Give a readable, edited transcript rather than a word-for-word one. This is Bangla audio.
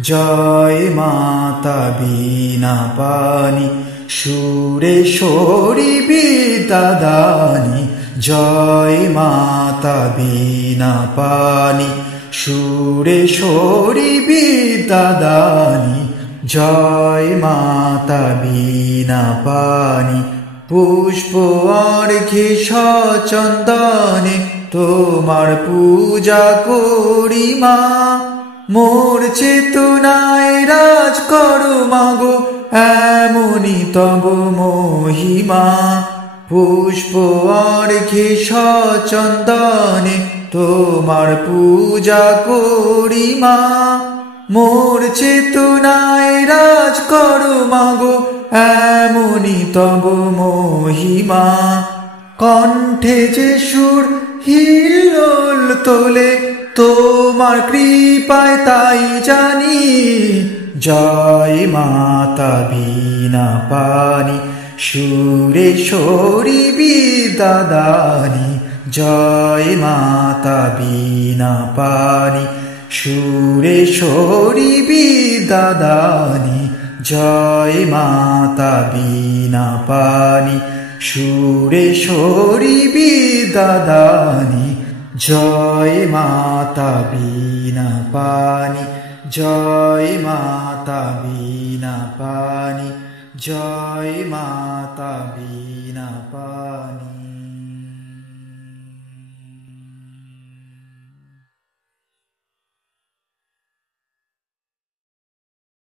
জয় মাতা বীণা পানি সুরেশ্বরী বিদ্যাদানী। জয় মাতা বীণা পানি সুরেশ্বরী বিদ্যাদানী। জয় মাতা বীণা পানি। পুষ্প অর্ঘ্যে সচন্দনে তোমার পূজা করি মা। মোর চেতনায় রাজ করো মাগো এমনি তব মহিমা। পুষ্প অর্ঘ্যে সচন্দনে তোমার পূজা করি মা। মোর চেতনায় রাজ করো মাগো এমনি তব মহিমা। কণ্ঠে যে সুর হিল্লোল তোলে তোমার কৃপায় তাই জানি। জয় মাতা বীণা পানি সুরেশ্বরী বিদ্যাদানী। জয় মাতা বীণা পানি সুরেশ্বরী বিদ্যাদানী। জয় মাতা বীণা পানি সুরেশ্বরী বিদ্যাদানী। জয় মাতা বীণা পানি। জয় মাতা বীণা পানি। জয় মাতা বীণা পানি।